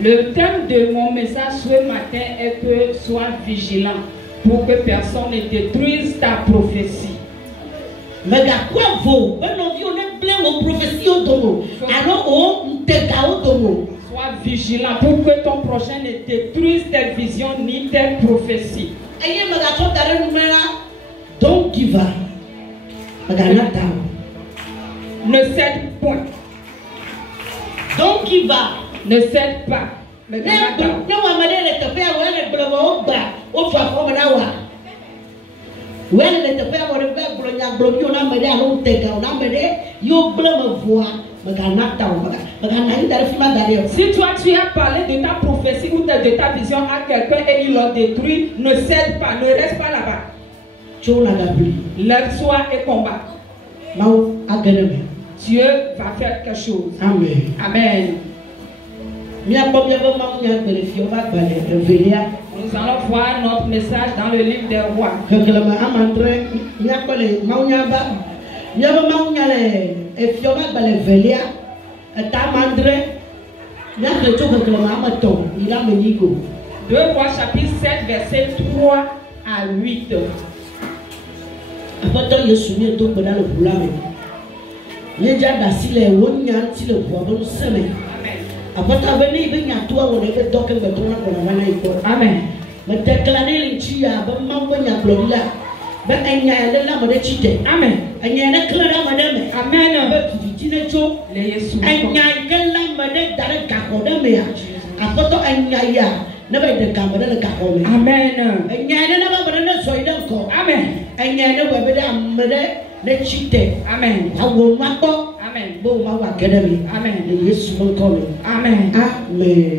Le thème de mon message ce matin est que sois vigilant pour que personne ne détruise ta prophétie. Sois vigilant pour que ton prochain ne détruise tes visions ni tes prophéties. Don't give up. Ne cède point. Don't give up. Ne cède pas. Si toi tu as parlé de ta prophétie ou de ta vision à quelqu'un et il l'a détruit, ne cède pas, ne reste pas là-bas. Lève-toi et combat. Dieu va faire quelque chose. Amen. Amen. Nous allons voir notre message dans le livre des rois. Deux rois chapitre 7 verset 3 à 8.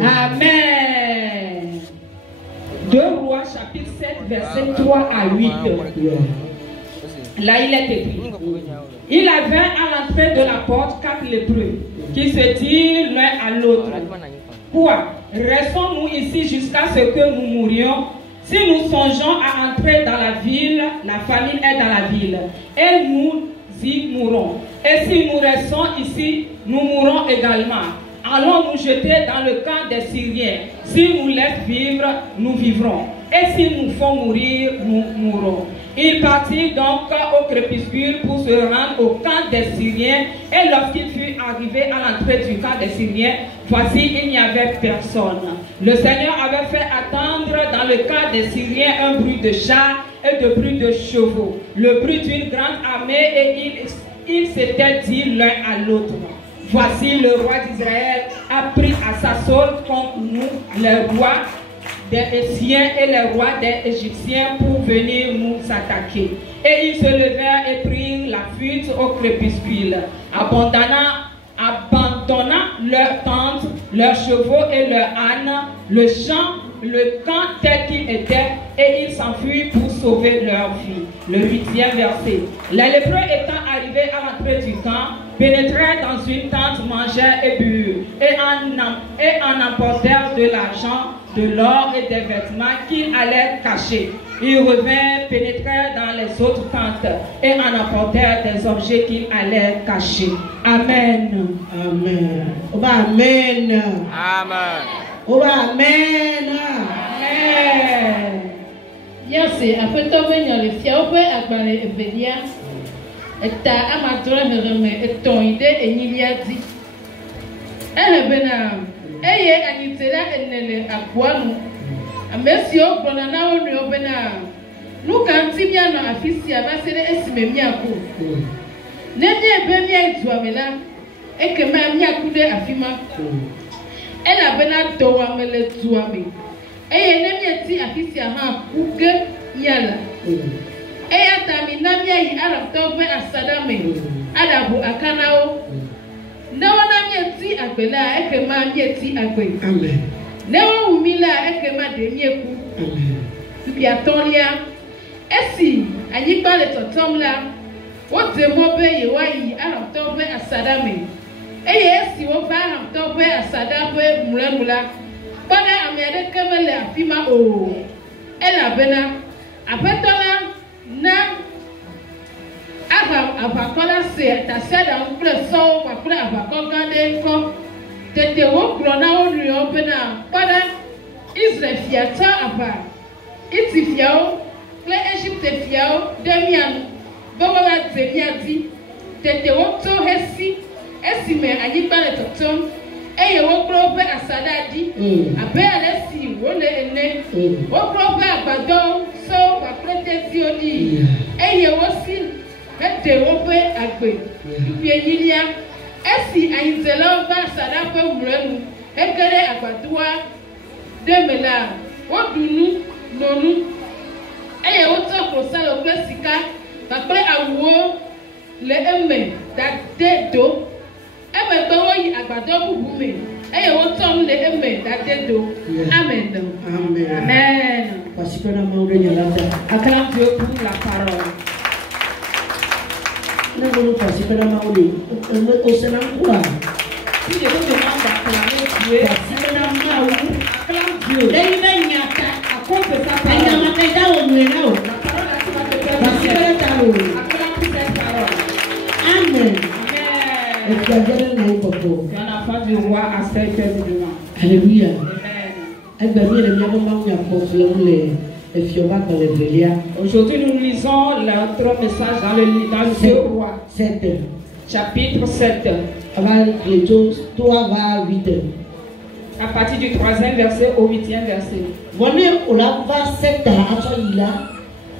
Amen. Deux rois chapitre 7 verset 3 à 8. Là il est écrit. Il avait à l'entrée de la porte 4 lépreux qui se dirent l'un à l'autre. Quoi? Restons-nous ici jusqu'à ce que nous mourions? Si nous songeons à entrer dans la ville, la famine est dans la ville, et nous y mourrons. Et si nous restons ici, nous mourrons également. Allons nous jeter dans le camp des Syriens. Si nous laissent vivre, nous vivrons. Et si nous font mourir, nous mourrons. Il partit donc au crépuscule pour se rendre au camp des Syriens. Et lorsqu'il fut arrivé à l'entrée du camp des Syriens, voici, il n'y avait personne. Le Seigneur avait fait attendre dans le camp des Syriens un bruit de chars et de bruit de chevaux, le bruit d'une grande armée, et ils s'étaient dit l'un à l'autre. Voici le roi d'Israël a pris à sa solde contre nous, les rois des Syriens et les rois des Égyptiens, pour venir nous attaquer. Et ils se levèrent et prirent la fuite au crépuscule, abandonnant leurs tentes, leurs chevaux et leurs ânes, le champ, le camp tel qu'il était, et ils s'enfuirent pour sauver leur vie. Le 8e verset. Les lépreux étant arrivés à l'entrée du camp, pénétrèrent dans une tente, mangèrent et burent, et en emportèrent de l'argent, de l'or et des vêtements qu'ils allaient cacher. Ils revinrent, pénétrèrent dans les autres tentes et en emportèrent des objets qu'ils allaient cacher. Amen. Amen. Amen. Amen. Amen. Amen. Yase afeto benyo le fia ope agbare evelia eta amadora hereme etonide enyilia di ehebena eye anitela enele akwanu amesi ogbona na onu obena nuka ntibia no afisi abasere esimemi ako nemi ebemia etuamela ekema miakude afima ela bena dowa mele tuame eye nemi eti afisi aha kuge yala eya tami namia yi arabtobe asadame adabu akanao newo nami eti agbela ekema mi eti agbe Amen. newo umila ekema demieku Amen. tubiatolia esi anyigba le totomla wote mobe yewayi arabtobe asadame eye esi wo fa arabtobe asadabe mulemula bana amiade kemele afima o elabena aƒetɔ la na aʋakɔ la se tasiaɖaŋu kple sɔwo kpakple aʋakɔ gã ɖe kɔ tete wogblɔ na wo nɔewo bena kpɔ ɖa Israel fia tsɔ aʋa Iti fiawo kple Egypte fiawo ɖe mia nu be woava dze mia dzi tete woto hesi esime anyigba le tɔtɔm eye wokplɔ woƒe asaɖa ɖi abe ale si wole ene wokplɔ woƒe agbadɔwo sɔwo kpakple tetiwo ɖi eye wosi heɖe woƒe agbe ƒienyilia esi anyidzelawo va asaɖa ƒe mlɔenu hege ɖe agbadoa ɖe me la woɖu nu nonu eye wotsɔ klosalo kple sika kpakple awuwo le eme dade do emegbe woyi agbadɔ bubu me eye wotsɔ nu le eme dade do amen amen. Acclame Dieu pour la parole. Si je vous demande d'acclamer Dieu, acclame Dieu. À cause de sa parole. La parole qui va te faire acclame cette parole. Amen. Amen. Tu es un enfant du roi à cette devant. Alléluia. Amen. Aujourd'hui, nous lisons notre message dans le 2 Rois, chapitre 7. À partir du 3e verset au 8e verset.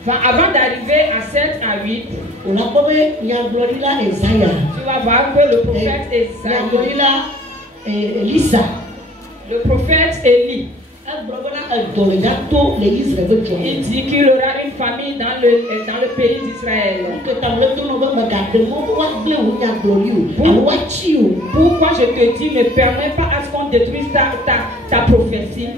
Avant d'arriver à 7 à 8, tu vas voir que le prophète le prophète Élie, il dit qu'il y aura une famille dans le pays d'Israël. Pourquoi je te dis, ne permets pas à ce qu'on détruise ta prophétie.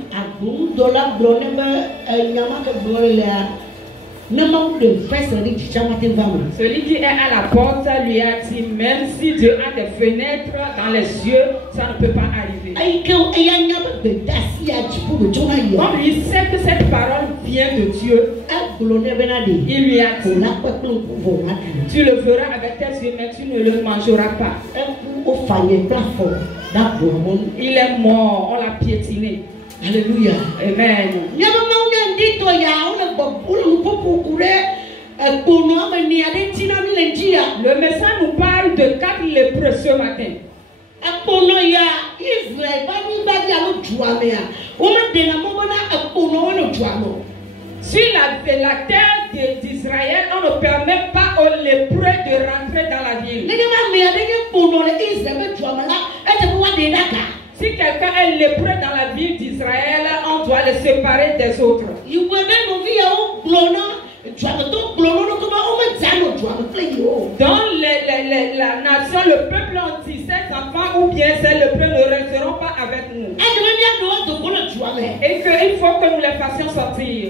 Celui qui est à la porte lui a dit, même si Dieu a des fenêtres dans les cieux, ça ne peut pas arriver. Comme il sait que cette parole vient de Dieu, il lui a dit, tu le feras avec tes yeux, mais tu ne le mangeras pas. Il est mort, on l'a piétiné. Alléluia. Amen. Le message nous parle de 4 lépreux ce matin. Sur la terre d'Israël, on ne permet pas aux lépreux de rentrer dans la ville. Si quelqu'un est lépreux dans la ville d'Israël, on doit le séparer des autres. Dans la nation, le peuple ont dit, ces enfants ou bien ces lépreux ne resteront pas avec nous. Et qu'il faut que nous les fassions sortir. Ils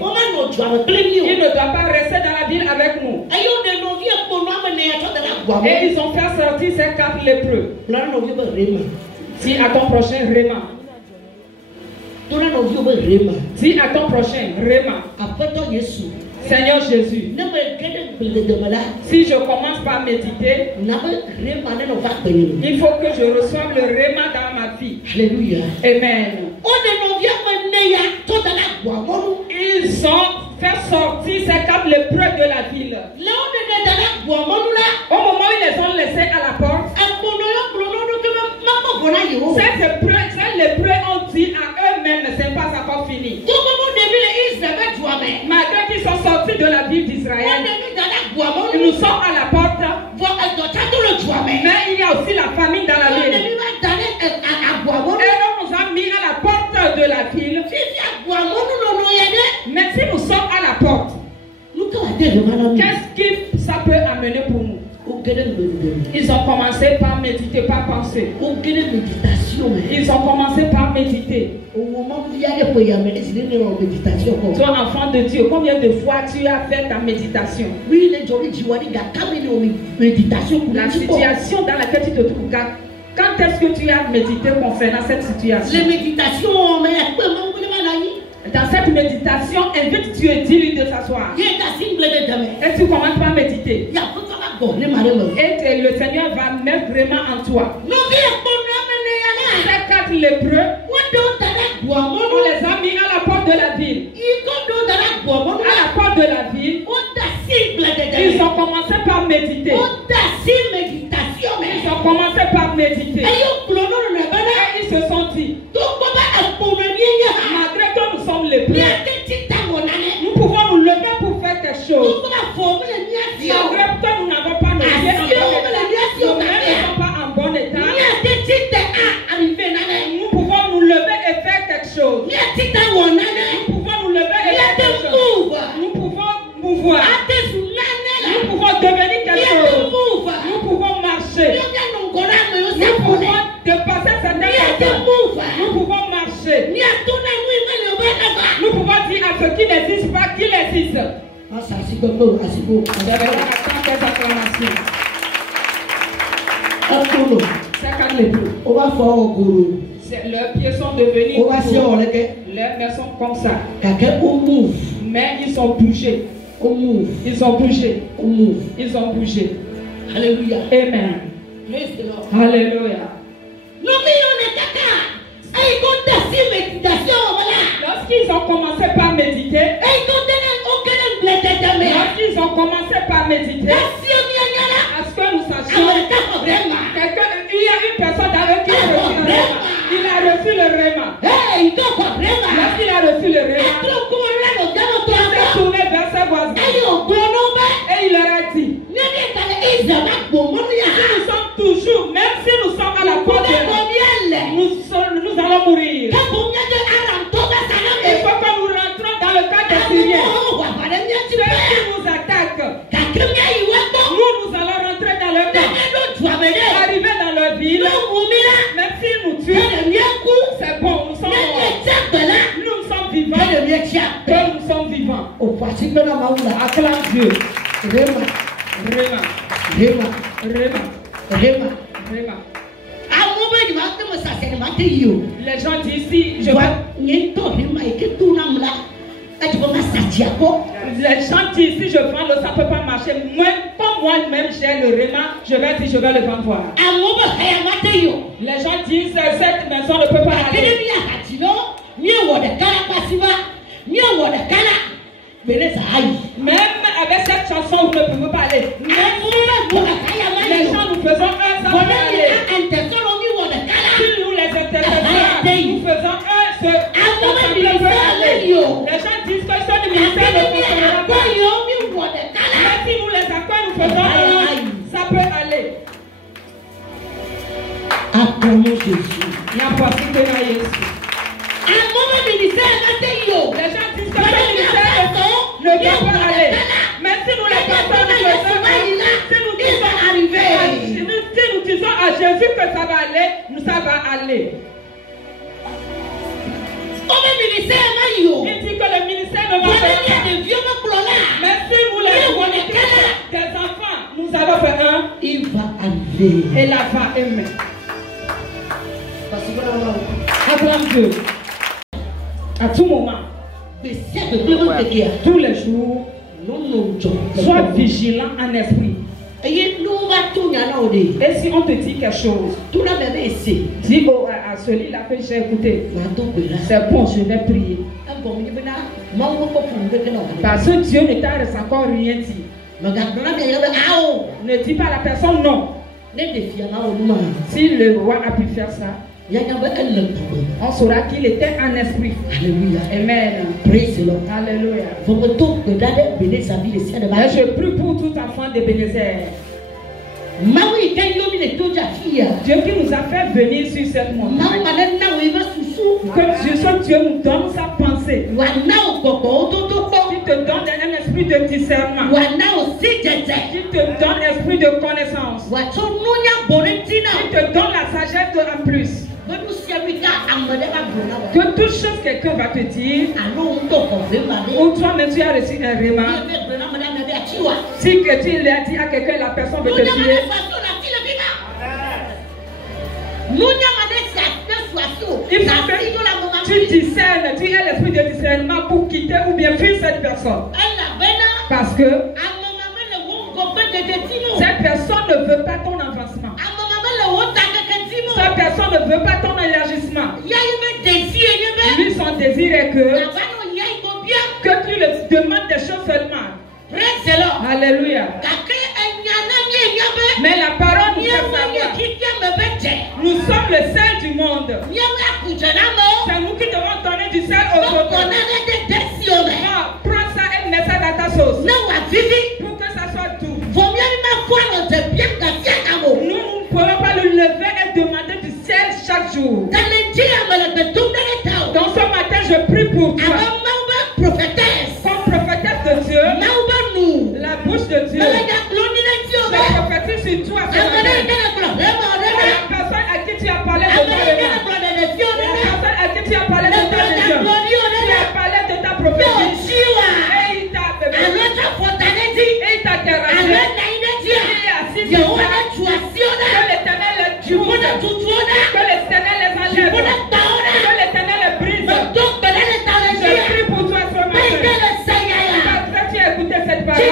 ne doivent pas rester dans la ville avec nous. Et ils ont fait sortir ces 4 lépreux. Si à ton prochain, Réma. Si à ton prochain, Réma. Seigneur Jésus, si je commence par méditer, il faut que je reçoive le Réma dans ma vie. Alléluia. Amen. Ils ont fait sortir ces 4 lépreux de la ville. Au moment où ils les ont laissés à la porte, ces lépreux ont dit à eux-mêmes, ce n'est pas encore fini. Malgré qu'ils sont sortis de la ville d'Israël, nous sommes à la porte, mais il y a aussi la famine dans la ville. Et on nous a mis à la porte de la ville. Mais si nous sommes à la porte, qu'est-ce que ça peut amener pour nous? Ils ont commencé par méditer, par penser. Ils ont commencé par méditer. Toi, enfant de Dieu, combien de fois tu as fait ta méditation? La situation dans laquelle tu te trouves, quand est-ce que tu as médité concernant cette situation? Dans cette méditation, invite Dieu et dis-lui de s'asseoir. Et tu commences par méditer. Et le Seigneur va mettre vraiment en toi. Ces 4 lépreux, on les a mis à la porte de la ville. À la porte de la ville, ils ont commencé par méditer. Ils ont commencé par méditer. Et ils se sont dit, malgré que nous sommes lépreux, nous pouvons nous lever pour faire quelque chose. Malgré que nous n'avons pas nos pieds en bon état, nos mains ne sont pas en bon état, nous pouvons nous lever et faire quelque chose. Nous pouvons nous lever et faire quelque chose. Nous pouvons mouvoir. Nous pouvons devenir quelque chose. Nous pouvons marcher. Nous pouvons dépasser certaines personnes. Nous pouvons marcher. Nous pouvons dire à ceux qui n'existent pas qu'il existe. C'est vrai, attends des acclamations. Leurs pieds sont devenus courts. Leurs mains sont comme ça. Mais ils ont bougé. Ils ont bougé. Ils ont bougé. Alléluia. Amen. Alléluia. Lorsqu'ils ont commencé par méditer, lorsqu'ils ont commencé par méditer, à ce que nous sachions, il y a une personne dans eux qui a reçu le réma. Il a reçu le réma. Lorsqu'il a reçu le réma, il s'est tourné vers ses voisins et il leur a dit, nous sommes toujours, même si nous sommes à la porte de nous allons mourir. Il faut que nous rentrons dans le camp des Syriens. Ceux qui nous attaquent, nous allons rentrer dans le camp, arriver dans leur ville, même s'ils nous tuent, c'est bon, nous sommes morts. Nous sommes vivants, que nous sommes vivants. Acclame Dieu. Réma. Les gens disent ici, les gens disent ici, je vends le, ça ne peut pas marcher. Moi-même, j'ai le réma, je vais dire, je vais le vendre. Les gens disent, cette maison ne peut pas aller. Même avec cette chanson, vous ne pouvez pas aller. Les gens, nous faisons un, ça peut aller. Si nous les interprétons, nous faisons un, ça peut aller. Les gens disent que ce ministère ne fonctionnera pas. Mais si nous les accueillons, nous faisons un, ça peut aller. Appelons Jésus. Il y a pas si de la Jésus. Les gens disent que ce ministère ne peut pas aller. Mais si nous les passons, nous faisons un, si nous disons à Jésus que ça va aller, ça va aller. Il dit que le ministère ne va pas aller. Mais si vous les voyez des enfants, nous allons faire un. Il va arriver. Et la va aimer. Acclame Dieu. À tout moment. Tous les jours. Sois vigilant en esprit. Et si on te dit quelque chose, dis à celui-là que j'ai écouté, c'est bon, je vais prier. Parce que Dieu ne t'a encore rien dit. Ne dis pas à la personne non. Si le roi a pu faire ça, on saura qu'il était en esprit. Alléluia. Amen. Praise the Lord. Alléluia. Et je prie pour tout enfant de Bénézer. Dieu qui nous a fait venir sur cette montagne. Que Dieu, ce Dieu nous donne sa pensée. Qui te donne un esprit de discernement. Qui te donne un esprit de connaissance. Qui te donne la sagesse en plus. Que toute chose quelqu'un va te dire, ou toi-même tu as reçu un réma, si que tu l'as dit à quelqu'un, la personne veut te tuer. Il faut que tu discernes, tu as l'esprit de discernement pour quitter ou bien fuir cette personne. Parce que cette personne ne veut pas ton avancement. Cette personne ne veut pas ton élargissement. Lui, son désir est que tu le demandes des choses seulement. Alléluia. Mais la parole nous fait savoir, nous sommes le sel du monde. C'est nous qui devons donner du sel aux autres. Prends ça et mets ça dans ta sauce pour que ça soit doux. Nous ne pouvons pas le lever et demander du sel chaque jour. Donc ce matin, je prie pour toi. Comme prophétesse de Dieu, la bouche de Dieu, je prophétise sur toi ce matin. La personne à qui tu as parlé de toi, la personne à qui tu as parlé de ta vision, tu as parlé de ta prophétie, et il t'a terrassé, il est assis sur ça, que l'Éternel les tue, que l'Éternel les enlève, que l'Éternel les brise. Je prie pour toi ce matin. Parce que tu as écouté cette parole,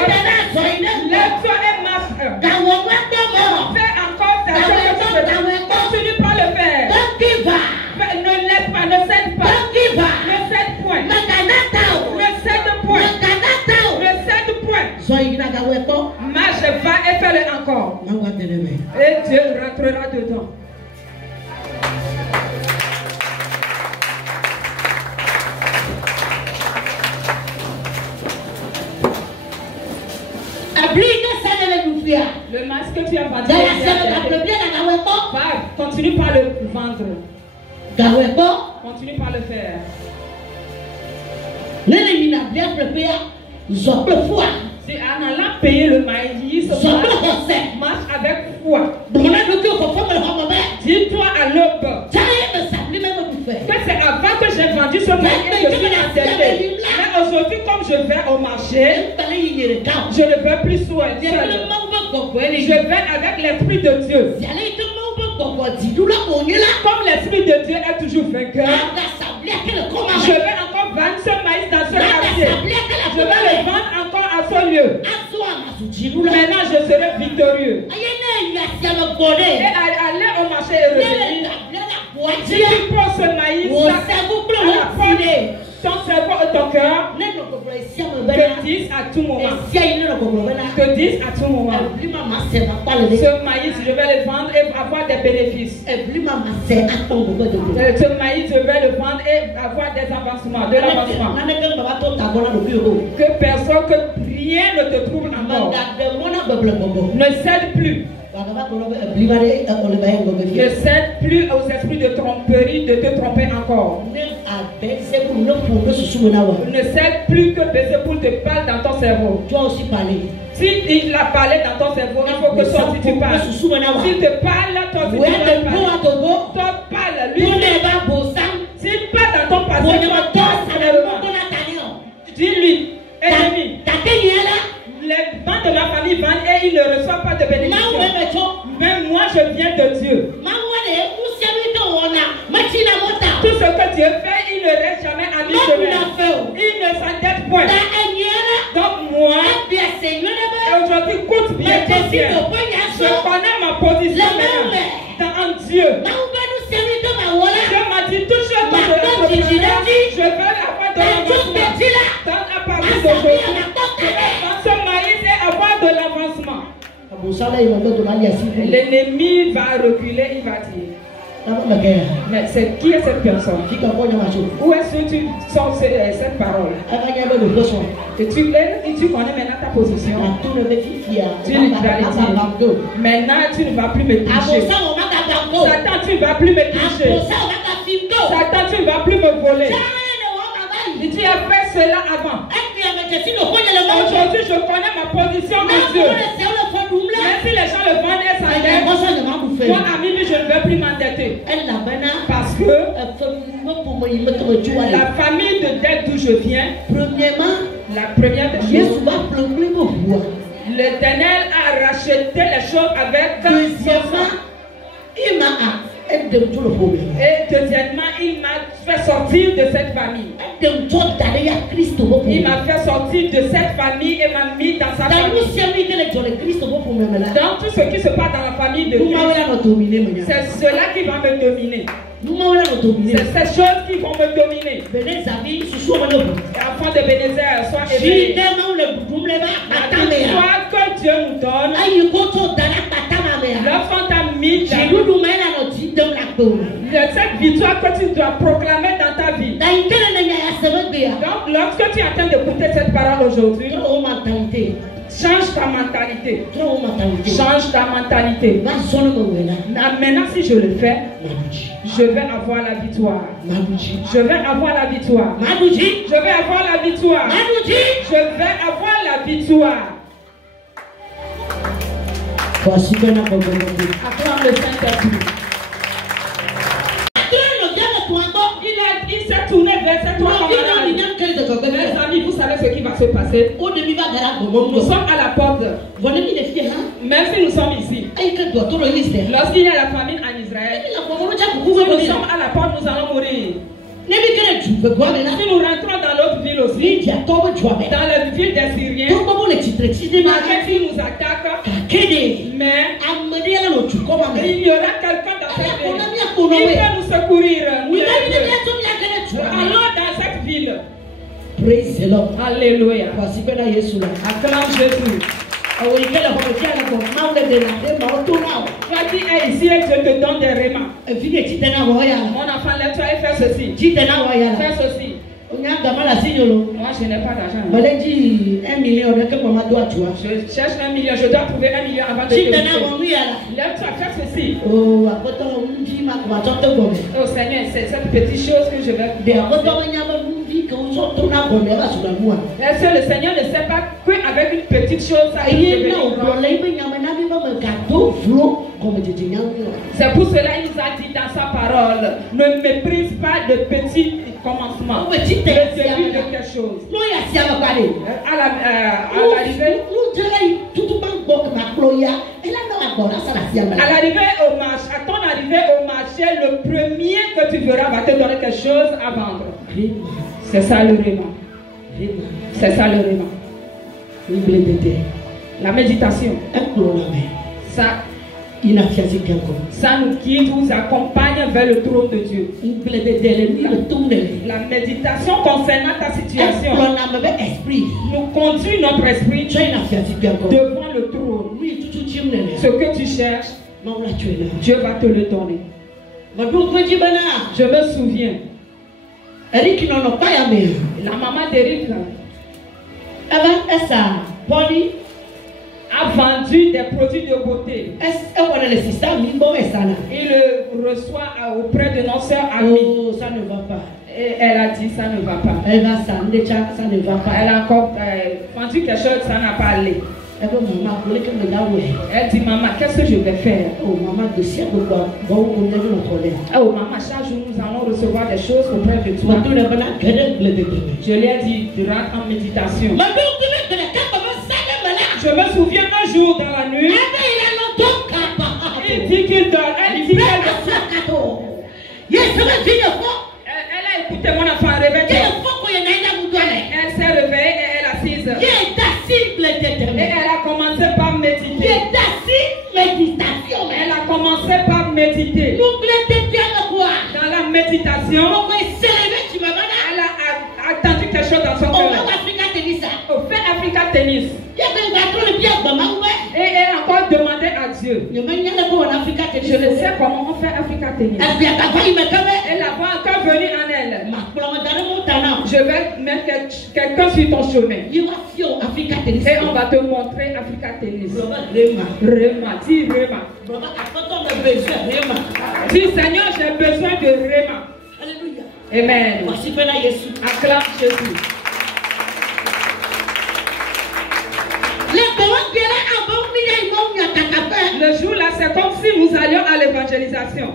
lève-toi et marche. Fais encore ta chose. Continue pas le faire. Ne laisse pas, ne cède pas. Ne cède point. Ne cède point. Ne cède point. Marche, va et fais-le encore. Et Dieu rentrera dedans. Le masque que tu as vendu, continue par le vendre. Continue par le faire. Si en allant payer le maïs, marche avec foi. Dis-toi à l'aube que c'est avant que j'ai vendu ce maïs que je suis endetté. Mais aujourd'hui, comme je vais au marché, je ne veux plus seul. Je vais avec l'Esprit de Dieu. Comme l'Esprit de Dieu est toujours vainqueur, je vais encore vendre ce maïs dans ce quartier. Je vais le vendre encore à ce lieu. Maintenant, je serai victorieux. Et aller au marché et revenir. Si tu prends ce maïs, ton cerveau et ton cœur te disent à tout moment. Te disent à tout moment. Ce maïs, je vais le vendre et avoir des bénéfices. Ce maïs, je vais le vendre et avoir des avancements, de l'avancement. Que personne, que rien ne te trouble encore. Ne cède plus. Ne cède plus aux esprits de tromperie de te tromper encore. Ne cède plus que Bézéboul te parle dans ton cerveau. Tu dois aussi parler. Si il a parlé dans ton cerveau, il faut que toi aussi tu parles. S'il te parle, toi aussi tu parles. Toi parle, lui. S'il parle dans ton passé, toi parle. Dis-lui, ennemi. Les bancs de ma famille vendent et ils ne reçoivent pas de bénédiction. Mais moi je viens de Dieu. Tout ce que Dieu fait, il ne reste jamais à mi-chemin. Il ne s'endette point. Donc moi, aujourd'hui, écoute bien, je connais ma position maintenant en Dieu. Dieu m'a dit tout ce que je veux avoir de l'avancement. Dans la partie d'aujourd'hui, dans ce maïs et avoir de l'avancement. L'ennemi va reculer, il va dire. Mais c'est qui est cette personne? Où est-ce que tu sors cette parole? Et tu connais maintenant ta position. Tu lui vas dire. Maintenant tu ne vas plus me toucher. Satan, tu ne vas plus me toucher. Satan, tu ne vas plus me voler. Et tu as fait cela avant. Aujourd'hui, je connais ma position de Dieu. Même si les gens le vendent et s'endettent, moi, ami, je ne veux plus m'endetter. Parce que la famille de dette d'où je viens, la première des choses, l'Éternel a racheté les choses avec. Et deuxièmement, il m'a fait sortir de cette famille. Il m'a fait sortir de cette famille et m'a mis dans sa famille. Dans tout ce qui se passe dans la famille de Christ, c'est cela qui va me dominer. C'est ces choses qui vont me dominer. Enfant de Bénézer, sois éveillé. Soit que Dieu nous donne. Lorsqu'on t'a mis cette victoire que tu dois proclamer dans ta vie. Donc, lorsque tu es en train d'écouter cette parole aujourd'hui, change ta mentalité. Change ta mentalité. Maintenant, si je le fais, je vais avoir la victoire. Je vais avoir la victoire. Je vais avoir la victoire. Je vais avoir la victoire. Acclame le Saint-Esprit. Il s'est tourné vers cette toi. Mes amis, vous savez ce qui va se passer. Nous sommes à la porte. Même si nous sommes ici. Lorsqu'il y a la famine en Israël, nous sommes à la porte, nous allons mourir. Si nous rentrons dans l'autre ville aussi, dans la ville des Syriens, malgré qu'ils nous attaquent, mais il y aura quelqu'un dans cette ville. Il peut nous secourir. Allons dans cette ville. Praise the Lord. Alléluia. Acclame Jésus. Tu as dit, ici, et Dieu te donne des rémas. Mon enfant, lève-toi et fais ceci. Fais ceci. Moi, je n'ai pas d'argent. Je cherche 1 million. Je dois trouver 1 million avant de te donner. Lève-toi, fais ceci. Oh Seigneur, c'est cette petite chose que je vais. Est-ce que le Seigneur ne sait pas qu'avec une petite chose, ça arrive? C'est pour cela qu'il nous a dit dans sa parole, ne méprise pas de petits commencements, le début de quelque chose. À ton arrivée au marché, le premier que tu verras va te donner quelque chose à vendre. C'est ça le réma. C'est ça le réma. La méditation. Ça nous guide, nous accompagne vers le trône de Dieu. La méditation concernant ta situation nous conduit notre esprit devant le trône. Ce que tu cherches, Dieu va te le donner. Je me souviens, la maman d'Eric a vendu des produits de beauté. Il le reçoit auprès de nos soeurs amies. Oh, ça ne va pas. Et elle a dit ça ne va pas. Elle a encore vendu quelque chose, ça n'a pas allé. Elle dit, maman, qu'est-ce que je vais faire? Oh maman, chaque jour nous allons recevoir des choses auprès de toi. Je lui ai dit, tu rentres en méditation. Je me souviens un jour dans la nuit, il dit qu'il donne. Elle dit qu'elle elle a écouté mon enfant réveillé. Elle s'est réveillée et elle est assise. Et elle a commencé par méditer. Elle a commencé par méditer. Dans la méditation, elle a attendu quelque chose dans son cœur. On fait Africa Tennis. Et elle a encore demandé à Dieu. Je ne sais comment on fait Africa Tennis. Elle va encore venir en elle. Je vais mettre quelqu'un sur ton chemin. Et on va te montrer Africa Tennis. Rema, dis Rema. Dis Seigneur, j'ai besoin de Rema. Amen. Acclame Jésus. Le jour là, c'est comme si nous allions à l'évangélisation.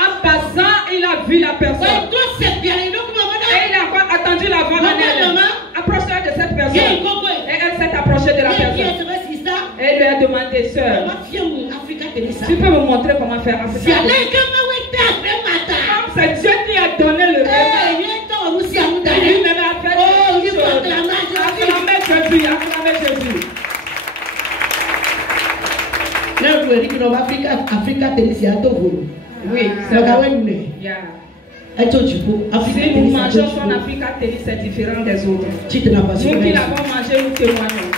En passant, il a vu la personne. Et il a encore attendu la voix en elle. Approche-toi de cette personne. Et elle s'est approchée de la personne. Et elle lui a demandé, sœur, Tu peux me montrer comment faire Africa Tennis? C'est Dieu qui a donné le réveil. Lui-même a fait quelque chose. Acclamez Jésus, acclamez Jésus. Oui, c'est vrai. Yeah. Si nous mangeons son Africa Tennis, c'est différent des autres. Nous qui l'avons mangé, nous témoignons.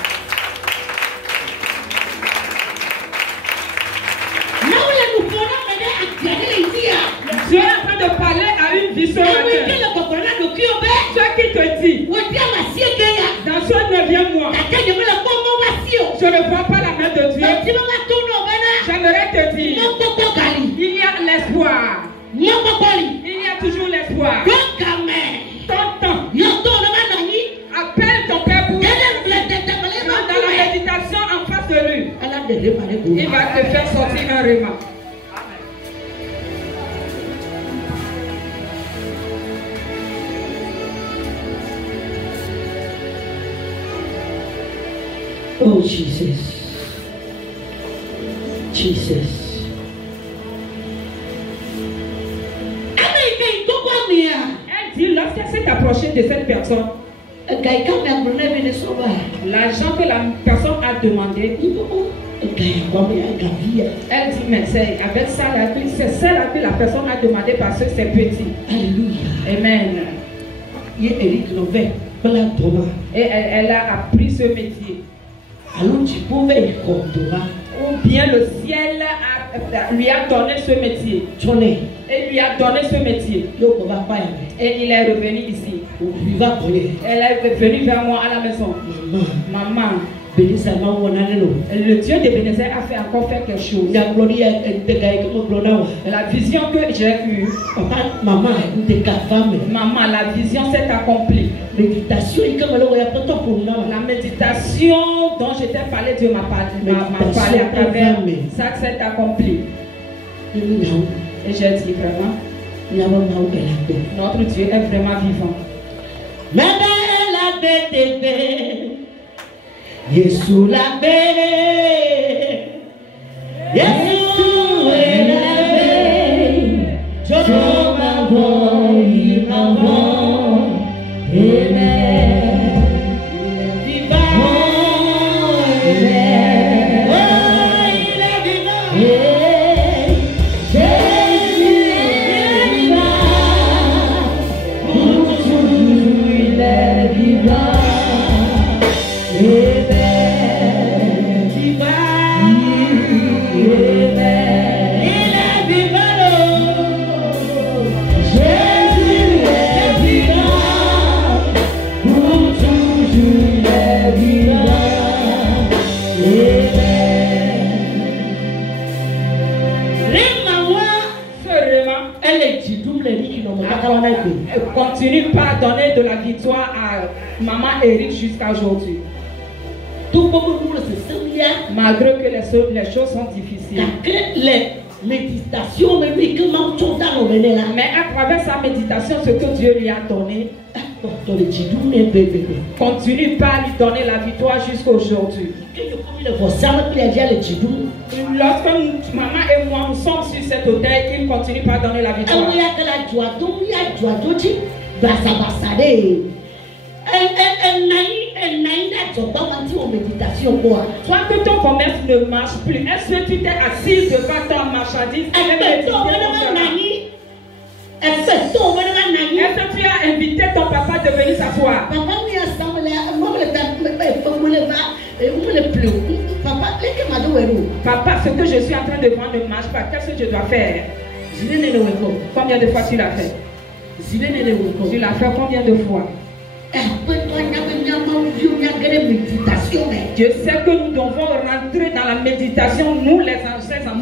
Dieu est en train de parler à une vie ce matin. Ce qui te dit, dans ce 9e mois, je ne vois pas la main de Dieu. J'aimerais te dire, il y a l'espoir. Il y a toujours l'espoir. Ton temps. Appelle ton père pour dans la méditation en face de lui. Il va te faire sortir un réma. Oh Jesus. Jesus. Elle dit, lorsqu'elle s'est approchée de cette personne, l'argent que la personne a demandé, elle dit, mais c'est avec ça, c'est celle que la personne a demandé parce que c'est petit. Alléluia. Amen. Et elle a appris ce métier. Ou bien le ciel lui a donné ce métier. Et lui a donné ce métier. Et il est revenu ici. Elle est venue vers moi à la maison. Maman, le Dieu de Bénézer a fait encore faire quelque chose. La vision que j'ai eue, maman, la vision s'est accomplie. La méditation dont je t'ai parlé, Dieu m'a parlé à travers ça s'est accompli. Et j'ai dit vraiment, notre Dieu est vraiment vivant. Yesu la paix, Yesu est la paix, je m'envoie, il m'envoie, Amen. Vivant, il est vivant, Jésus est vivant, pour toujours il est vivant. Continue pas à donner de la victoire à maman Eric jusqu'à aujourd'hui. Malgré que les choses sont difficiles. Mais à travers sa méditation, ce que Dieu lui a donné, continue pas à lui donner la victoire jusqu'à aujourd'hui. Lorsque maman et moi nous sommes sur cet autel, il ne continue pas à donner la victoire. Toi que ton commerce ne marche plus, est-ce que tu t'es assise devant ta marchandise? Est-ce que tu as invité ton papa de venir s'asseoir? Papa, ce que je suis en train de vendre ne marche pas. Qu'est-ce que je dois faire? Combien de fois tu l'as fait? Tu l'as fait combien de fois? Dieu sait que nous devons rentrer dans la méditation, nous les anciens enfants.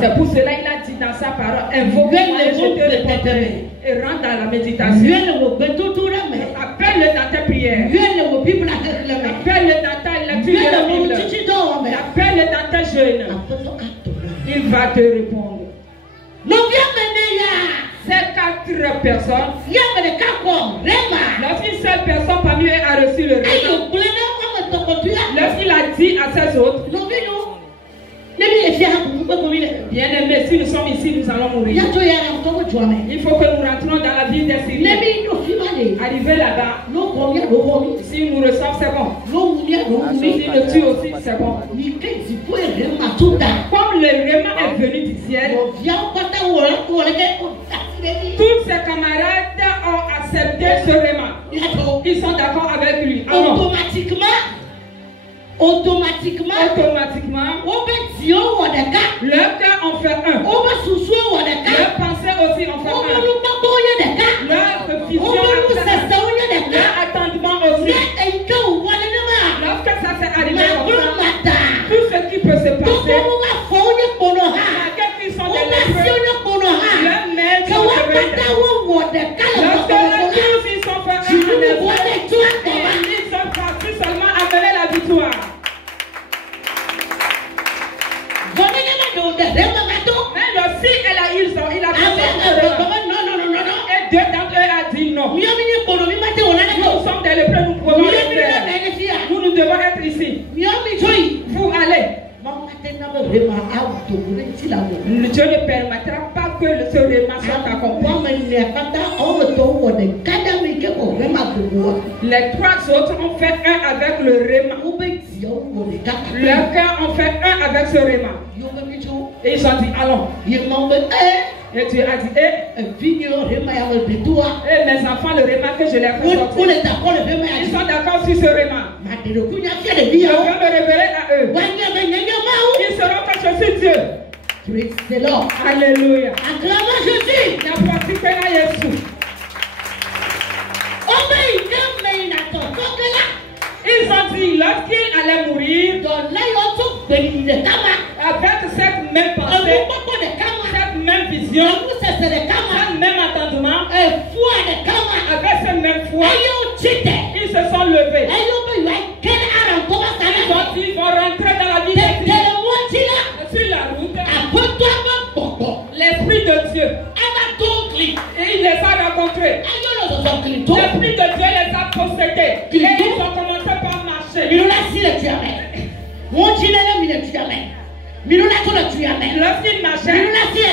C'est pour cela qu'il a dit dans sa parole, invoque-moi et je te répondrai. Et rentre dans la méditation. Appelle-le dans tes prières. Appelle-le dans ta lecture de la Bible. Appelle-le dans tes jeûnes. Il va te répondre. Ces 4 personnes, lorsqu'une seule personne parmi eux a reçu le réveil, lorsqu'il a dit à ses autres, nous sommes ici, nous allons mourir. Il faut que nous rentrons dans la ville des Syriens. Arriver là-bas, si nous reçoivent, c'est bon. Si nous tuent aussi, c'est bon. Comme le Réma est venu du ciel, tous ses camarades ont accepté ce Réma. Ils sont d'accord avec lui. Alors, automatiquement, leur cœur en fait un. Leur pensée aussi en fait un. Leur vision en fait un. Leur attendement aussi. Lorsque ça s'est arrivé comme ça, tout ce qui peut se passer, malgré qu'ils sont des lépreux, leur mère sont réveillés. Lorsque tous ils sont faits un en effet, ils sont partis seulement amener la victoire. Mais aussi, il a et deux d'entre eux a dit non. Nous sommes des lépreux, nous pouvons le faire. Nous devons être ici. Vous allez. Dieu ne permettra pas que ce Réma soit accompli. Les trois autres ont fait un avec le Réma. Leur cœur ont fait un avec ce Réma. Et ils ont dit allons. Et Dieu a dit mes enfants, le Réma que je leur ai sorti, ils sont d'accord sur ce Réma. Je vais me révéler à eux. Ils sauront que je suis Dieu. Praise the Lord. Alléluia. Acclamons Jésus. Ils ont dit lorsqu'il allait mourir, avec cette même pensée, cette même vision, ce même attendement, avec cette même foi, ils se sont levés. Ils vont rentrer dans la vie de Dieu. Sur la route, l'Esprit de Dieu, et il les a rencontrés. L'Esprit de Dieu les a possédés. Et ils ont commencé par marcher. Lorsqu'ils marchaient, il dit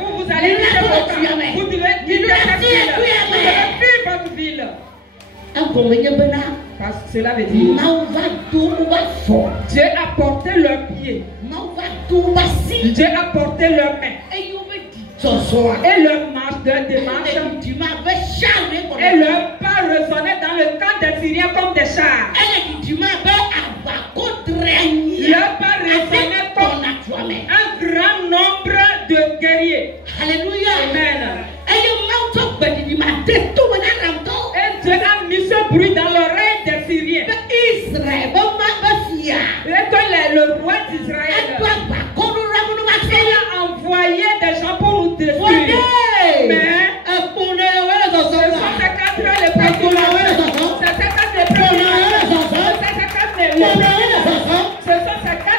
vous allez quitter votre camp. Vous devez quitter cette ville. Vous devez fuir votre ville. Parce que cela veut dire Dieu a porté leurs pieds. Dieu a porté leurs mains. Et leur marche de démarche. Et leur pas résonnait dans le camp des Syriens comme des chars. Leur pas résonnait comme un grand nombre de guerriers. Alléluia. Amen. Et Dieu a mis ce bruit dans l'oreille des Syriens. Et que le roi d'Israël, il a envoyé des gens pour nous détruire. Mais ce sont ces quatre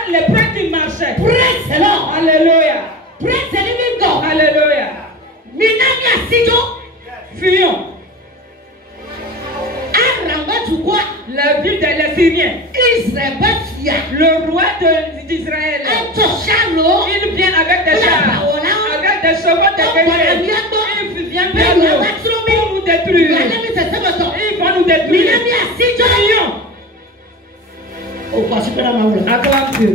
les lépreux qui marchaient. Alléluia. Alléluia. Fuyons. La ville des Syriens. Le roi d'Israël. Il vient avec des chars, avec des chevaux de guerriers. Il vient vers nous pour nous détruire. Ils vont nous détruire. Fuyons. Acclame Dieu.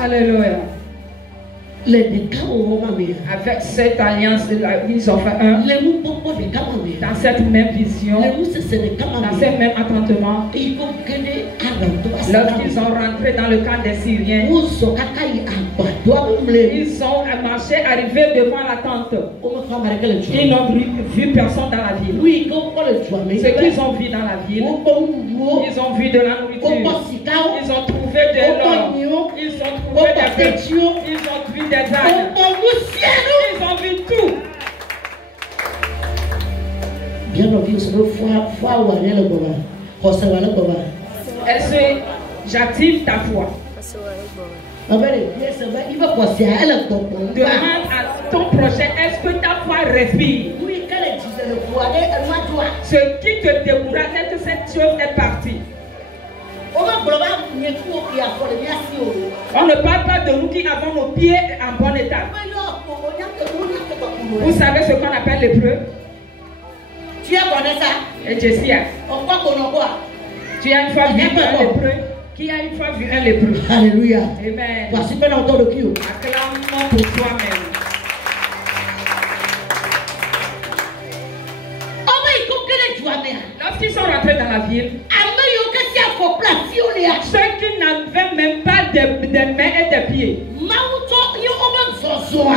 Alléluia. Avec cette alliance, ils ont fait un. Dans cette même vision, dans ce même attentement, lorsqu'ils sont rentrés dans le camp des Syriens, ils ont marché, arrivé devant la tente. Ils n'ont vu personne dans la ville. Ce qu'ils ont vu dans la ville, ils ont vu de la nourriture, ils ont trouvé de l'or, ils ont trouvé des bêtes, ils ont vu des ânes, ils ont vu tout. Bien entendu, Est-ce que j'active ta foi? Demande à ton projet, est-ce que ta foi respire? Ce qui te décourage, est que cette chose est partie. On ne parle pas de nous qui avons nos pieds en bon état. Vous savez ce qu'on appelle lépreux? Tu as connu ça? Et Jessia, tu as une fois vu un lépreux? Qui a une fois vu un lépreux? Alléluia. Amen. Voici pas longtemps de qui? Acclame pour toi-même. Lorsqu'ils sont rentrés dans la ville, ceux qui n'avaient même pas des mains et des pieds,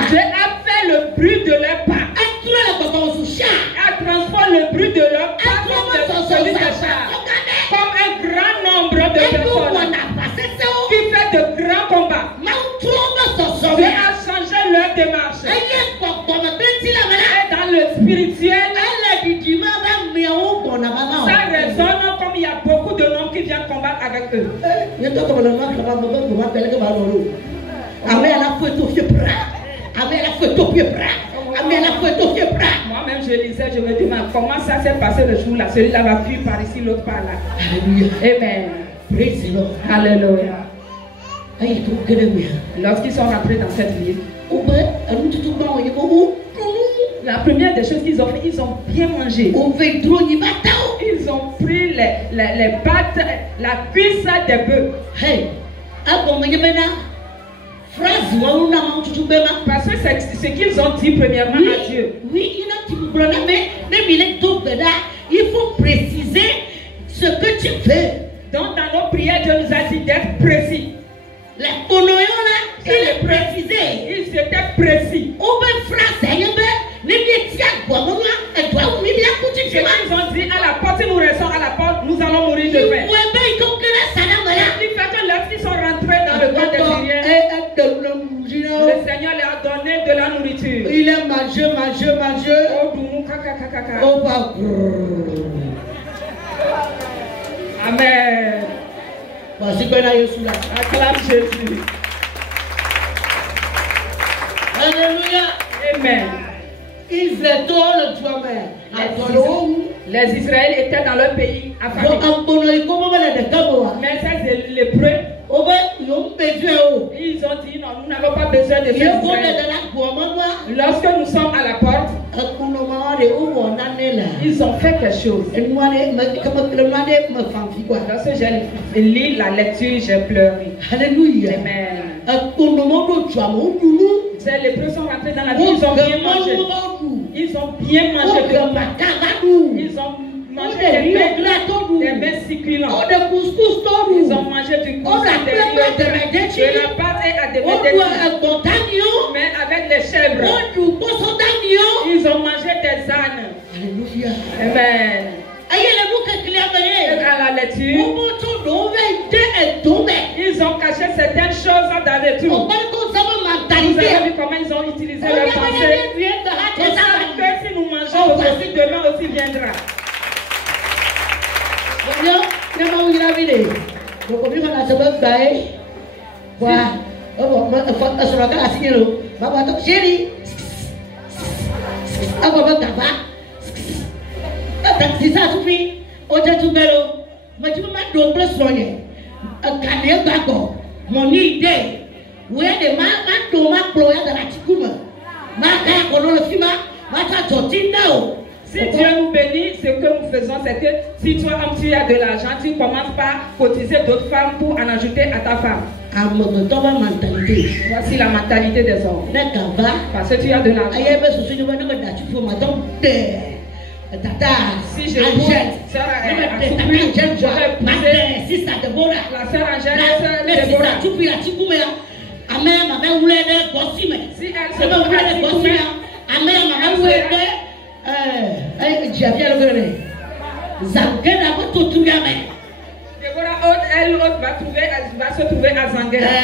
Dieu a fait le bruit de leurs pas, a transformé le bruit de leurs pas comme celui des chars, comme un grand nombre de personnes qui fait de grands combats. Dieu a changé leur démarche. Et dans le spirituel, ça résonne comme il y a beaucoup de noms qui viennent combattre avec eux. Moi-même je lisais, je me demande comment ça s'est passé le jour-là. Celui-là va fuir par ici, l'autre par là. Amen. Praise the Lord. Alléluia. Lorsqu'ils sont rentrés dans cette ville, la première des choses qu'ils ont fait, ils ont bien mangé. Ils ont pris les pâtes, la cuisse des bœufs. Parce que c'est ce qu'ils ont dit premièrement à Dieu. Oui, il faut préciser ce que tu fais. Donc dans nos prières, Dieu nous a dit d'être précis. Les conoyons là, il est précisé. Ils étaient précis. Ce qu'ils ont dit à la porte, si nous restons à la porte, nous allons mourir de faim. Ce qui fait que lorsqu'ils sont rentrés dans le camp des Syriens, le Seigneur leur a donné de la nourriture. Il a mangé. Amen. Acclame Jésus. Alléluia. Amen. Les Israéliens étaient dans leur pays affamés. Mais ça c'est lépreux. Ils ont dit non, nous n'avons pas besoin de faire. Lorsque nous sommes à la porte, ils ont fait quelque chose. Lorsque j'ai lu la lecture, j'ai pleuré. Alléluia. Amen. Les lépreux sont rentrés dans la ville, ils ont bien mangé. Ils ont bien mangé. Ils ont mangé des mets succulents. Ils ont mangé du couscous, de la pâte et à des mais avec les chèvres. Ils ont mangé des ânes. Alléluia. Amen. Et à la lecture, ils ont caché certaines choses dans les trous. Vous avez vu comment ils ont utilisé leur pensée. Ils savent que si nous mangeons aujourd'hui, demain aussi viendra. Mon idée, oui, de ma ploya de la chikouma, ma si Dieu nous bénit, ce que nous faisons, c'est que si toi, comme tu as de l'argent, tu commences par cotiser d'autres femmes pour en ajouter à ta femme. Voici la mentalité des hommes. Parce que tu as de l'argent. Si je vous sœur la sœur Angèle, si elle se elle va se trouver à Zanguera.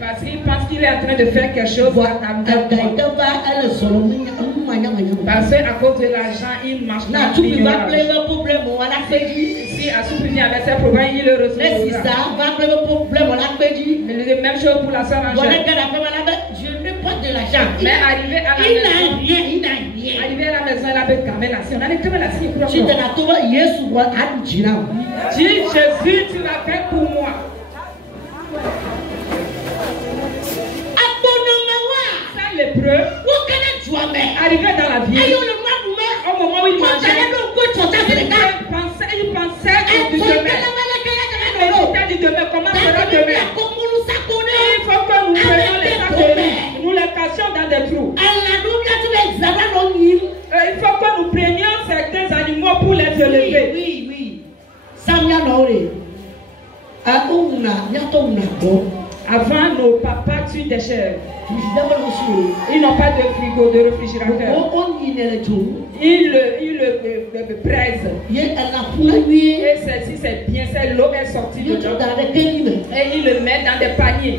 Parce qu'il pense qu'il est en train de faire quelque chose. Parce qu'à cause de l'argent, il marche pas. Si Assoupli vient avec ses problèmes, il le reçoit. Même chose pour la sœur Angèle. Je n'ai pas de l'argent. Mais arrivé à la maison, il n'a rien. yɛ. Arrivé à la maison, elle avait camé la sienne. On allait camé la sienne. Si tu n'as pas Yesu wa adu jina. Dis Jésus, tu l'as fait pour moi. Ça l'épreuve. Arrivé dans la vie. Au moment où il mangeait. Il pensait que du demain. Il dit demain, comment sera demain? Il faut que nous prenions les sacs de riz. Nous les cachions dans des trous. Il faut que nous prenions certains animaux pour les élever. Oui. Samia Nore. Avant, nos papas tuent des chèvres. Ils n'ont pas de frigo, de réfrigérateur. Ils le pressent. Et celle-ci, c'est bien, c'est l'eau est sortie de l'eau. Et ils le mettent dans des paniers.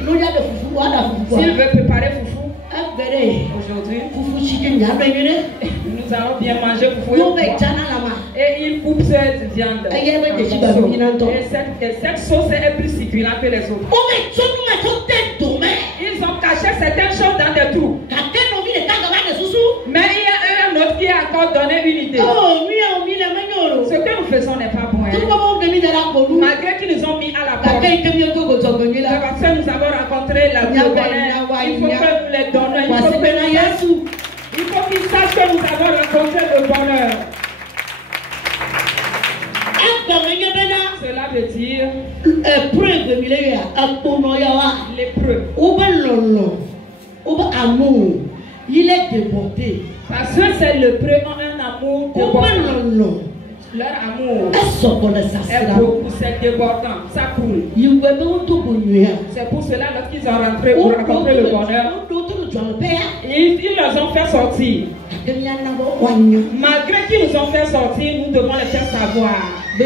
S'il veut préparer foufou, aujourd'hui, nous allons bien manger foufou. Et il coupe cette viande. Et cette sauce est plus succulente que les autres. Ils ont caché certaines choses dans des trous. Mais il y a un autre qui a encore donné une idée. Ce que nous faisons n'est pas bon. Malgré qu'ils nous ont mis à la porte. Parce que nous avons rencontré la bonheur. Il faut que nous les donnions. Il faut qu'ils sachent que nous avons rencontré le bonheur. Cela veut dire l'épreuve. Il est déporté. Parce que c'est l'épreuve en un amour débordant. Leur amour est beaucoup, c'est débordant, ça coule. C'est pour cela lorsqu'ils ont rentré pour rencontrer le bonheur, ils les ont fait sortir. Malgré qu'ils nous ont fait sortir, nous devons les faire savoir que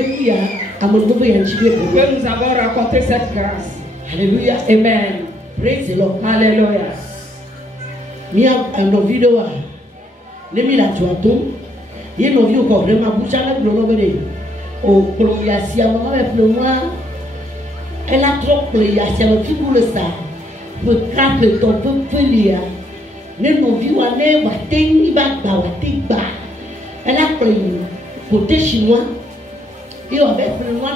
nous avons rencontré cette grâce. Alléluia. Amen. Praise the Lord. Alléluia. Mia ando video wa nemi la tuato ye no vi ko vraiment boucha la lo bere o proviacia mama me plomwa elle a trop proviacia le tout le ça peut craquer ton peu pelia ne no vi wa ne wa tengi ba ba elle a pris côté chinois et on avait plomwa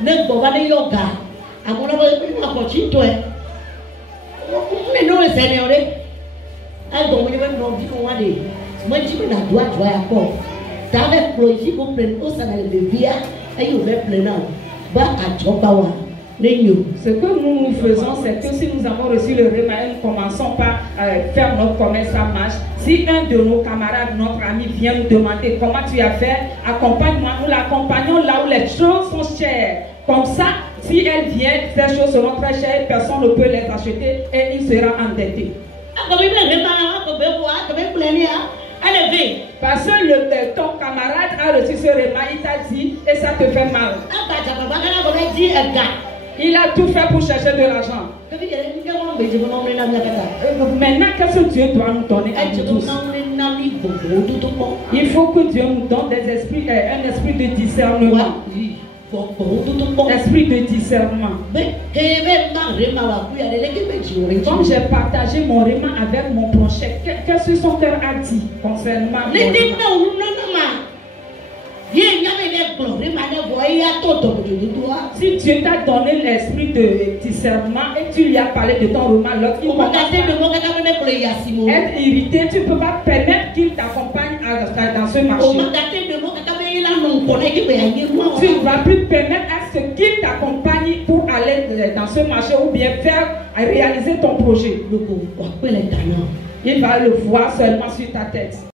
ne bo ba ne yoga amona ba ko chito e me no le seigneur. Elle doit me dire non, dis-moi des. Moi, je me dois encore. T'avais projet pour prendre au salaire de vie et il va prendre. Va à Chopawa. Ce que nous faisons, c'est que si nous avons reçu le réma, nous commençons par faire notre commerce, ça marche. Si un de nos camarades, notre ami vient nous demander comment tu as fait, accompagne-moi, nous l'accompagnons là où les choses sont chères. Comme ça, si elle vient, ces choses seront très chères, personne ne peut les acheter et il sera endetté. Parce que ton camarade a reçu ce repas, il t'a dit et ça te fait mal. Il a tout fait pour chercher de l'argent. Maintenant, qu'est-ce que Dieu doit nous donner à nous tous? Il faut que Dieu nous donne des esprits, un esprit de discernement. Esprit de discernement. Comme j'ai partagé mon réma avec mon prochain, qu'est-ce que son cœur a dit concernant mon Si Dieu t'a donné l'esprit de discernement et tu lui as parlé de ton roman, lorsqu'il commence à être irrité, tu ne peux pas permettre qu'il t'accompagne dans ce marché. Tu ne vas plus permettre à ce qu'il t'accompagne pour aller dans ce marché ou bien faire réaliser ton projet. Il va le voir seulement sur ta tête.